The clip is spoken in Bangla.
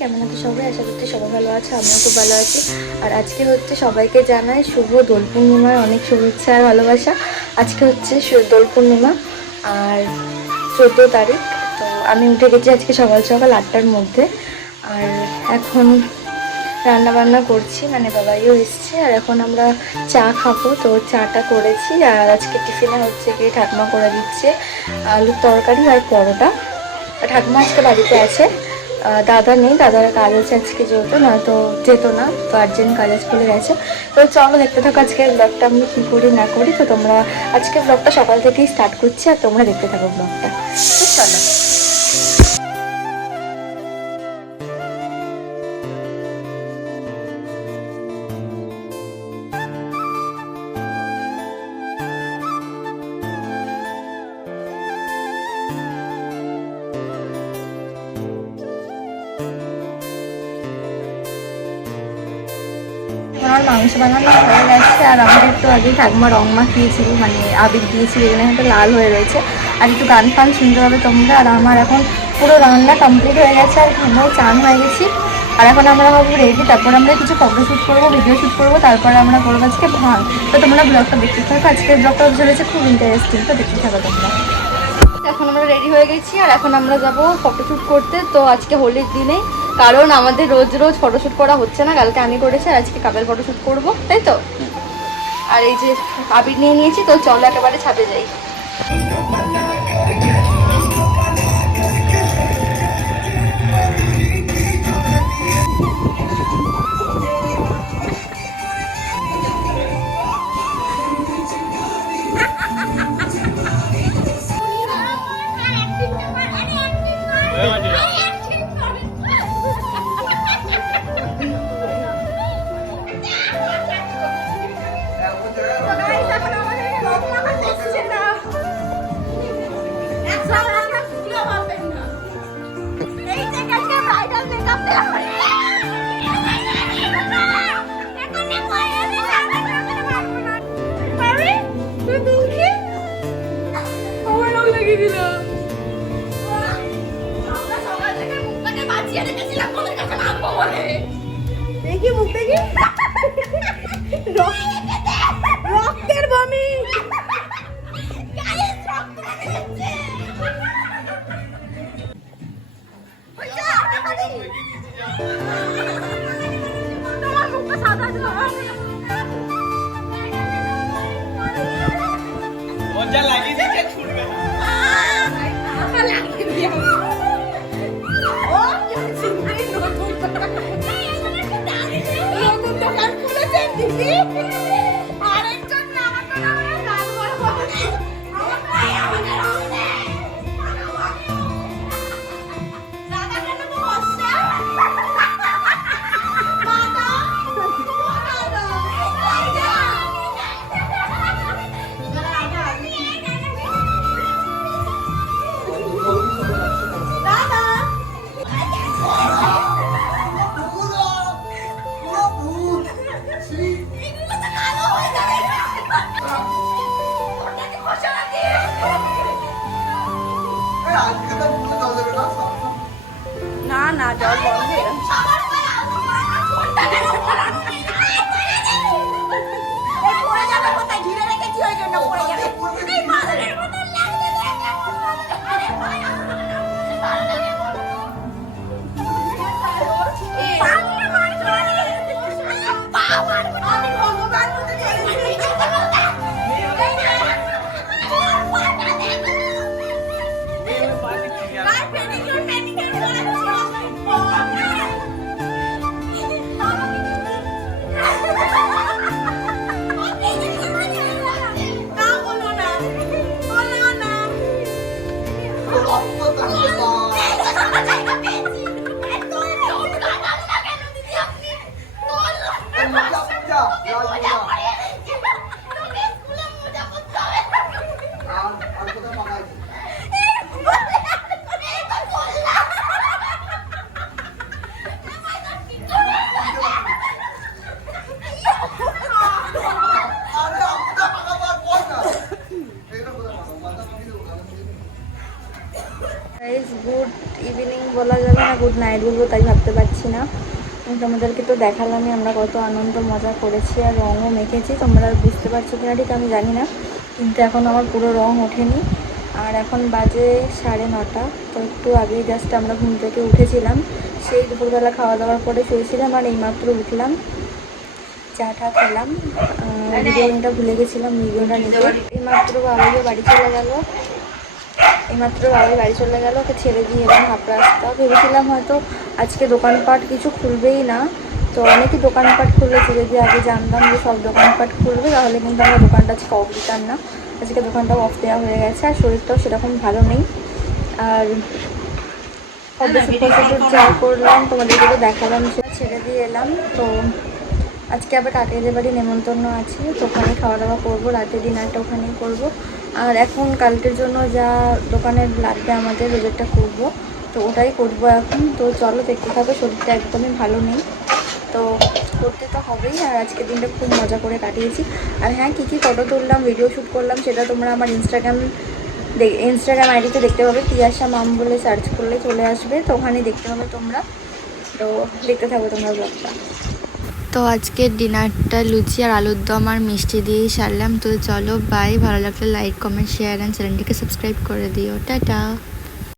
কেমন আছে সবাই? আশা করছি সবাই ভালো আছে, আমিও খুব ভালো আছি। আর আজকে হচ্ছে সবাইকে জানাই শুভ দোল পূর্ণিমার অনেক শুভেচ্ছা আর ভালোবাসা। আজকে হচ্ছে দোল পূর্ণিমা আর চোদ্দ তারিখ। তো আমি উঠে গেছি আজকে সকাল সকাল আটটার মধ্যে। আর এখন রান্না বান্না করছি মানে বাবাইও এসছে। আর এখন আমরা চা খাব। তো চাটা করেছি। আর আজকে টিফিনে হচ্ছে গিয়ে ঠাকুমা করে দিচ্ছে আলুর তরকারি আর পরোটা। ঠাকুমা আজকে বাড়িতে আছে। দাদা নেই, দাদার কাজ আছে আজকে যেহেতু না, তো যেত না, তো আর্জেন্ট কাজ স্কুলে গেছে। তো চলো দেখতে থাকো আজকে ব্লগটা আমি কী করি, না করি, তো তোমরা আজকে ব্লগটা সকাল থেকেই স্টার্ট করছি, আর তোমরা দেখতে থাকো ব্লগটা তো চলো। আমার মাংস বানানো হয়ে গেছে, আর আমার একটু আগে ঠাকুমা রং মাখিয়েছিল মানে আবির দিয়েছিল, এখানে একটা লাল হয়ে রয়েছে। আর একটু গান ফান শুনতে হবে তোমরা, আর আমার এখন পুরো রান্না কমপ্লিট হয়ে গেছে, আর ঘুমেও চান হয়ে গেছি। আর এখন আমরা হব রেডি তারপর আমরা কিছু ফটো শ্যুট করব ভিডিও শ্যুট করব, তারপরে আমরা করব আজকে ভাঙ তো তোমরা ব্লগটা দেখতে থাকো, আজকের ব্লগটা চলেছে খুব ইন্টারেস্টিং তো দেখতে থাকো তোমরা। এখন আমরা রেডি হয়ে গেছি, আর এখন আমরা যাব ফটোশ্যুট করতে, তো আজকে হোলির দিনে কারণ আমাদের রোজ রোজ ফটোশ্যুট করা হচ্ছে না, কালকে আমি করেছি আর আজকে কাপেল ফটোশ্যুট করব, তাই তো? আর এই যে আবির নিয়ে নিয়েছি, তো চলো একেবারে ছাপে যাই। দেখি মুখ দেখি। রক্তের বমি। মজা লাগিয়েছে যে না না জল বন্ধ 我的面包 হয়ে গেছে নাইট বলব, তাই ভাবতে পারছি না। তোমাদেরকে তো দেখালামই, আমরা কত আনন্দ, মজা করেছি আর রঙও মেখেছি। তোমরা বুঝতে পারছ কিনা ঠিক আমি জানি না, কিন্তু এখন আমার পুরো রং ওঠেনি। আর এখন বাজে সাড়ে নটা, তো একটু আগেই জাস্ট আমরা ঘুম থেকে উঠেছিলাম। সেই দুপুরবেলা খাওয়া দাওয়ার পরে শুয়েছিলাম আর এইমাত্র উঠলাম, চা টা খেলাম। ভিডিওটা ভুলে গেছিলাম ভিডিওটা নিতে এইমাত্র বাবাইও বাড়ি চলে গেল। এইমাত্র বাবাই বাড়ি চলে গেল, ওকে ছেড়ে দিয়ে এলাম হাফ রাস্তা ভেবেছিলাম হয়তো আজকে দোকানপাট কিছু খুলবেই না। তো অনেকই দোকানপাট খুলেছে যদি আগে জানতাম যে সব দোকানপাট খুলবে, তাহলে কিন্তু আমরা দোকানটা আজকে অফ দিতাম না। আজকে দোকানটাও অফ দেওয়া হয়ে গেছে আর শরীরটাও সেরকম ভালো নেই। আর চা করলাম, তোমাদেরকে দেখালাম সেটা ছেড়ে দিয়ে এলাম। তো আজকে আবার কাকিদের বাড়ি নেমন্তন্ন আছে, তো ওখানে খাওয়া দাওয়া করব রাতে ডিনারটা ওখানেই করব। আর এখন কালকের জন্য যা দোকানের লাগবে আমাদের ওদেরটা করব। তো ওটাই করব এখন। তো চলো দেখতে থাকো, শরীরটা একদমই ভালো নেই। তো করতে তো হবেই, আর আজকের দিনটা খুব মজা করে কাটিয়েছি। আর হ্যাঁ কী কী ফটো তুললাম ভিডিও শ্যুট করলাম, সেটা তোমরা আমার ইনস্টাগ্রাম ইনস্টাগ্রাম আইডিতে দেখতে পাবে। তিয়াশা মাম বলে সার্চ করলে চলে আসবে, তো ওখানে দেখতে পাবে তোমরা। তো দেখতে থাকো তোমরা ব্লগটা তো আজকে ডিনারটা লুচি আর আলুর দম আর মিষ্টি দিয়েই সারলাম। তো চলো বাই ভালো লাগলে লাইক কমেন্ট শেয়ার অ্যান্ড চ্যানেলটিকে সাবস্ক্রাইব করে দিও। টাটা।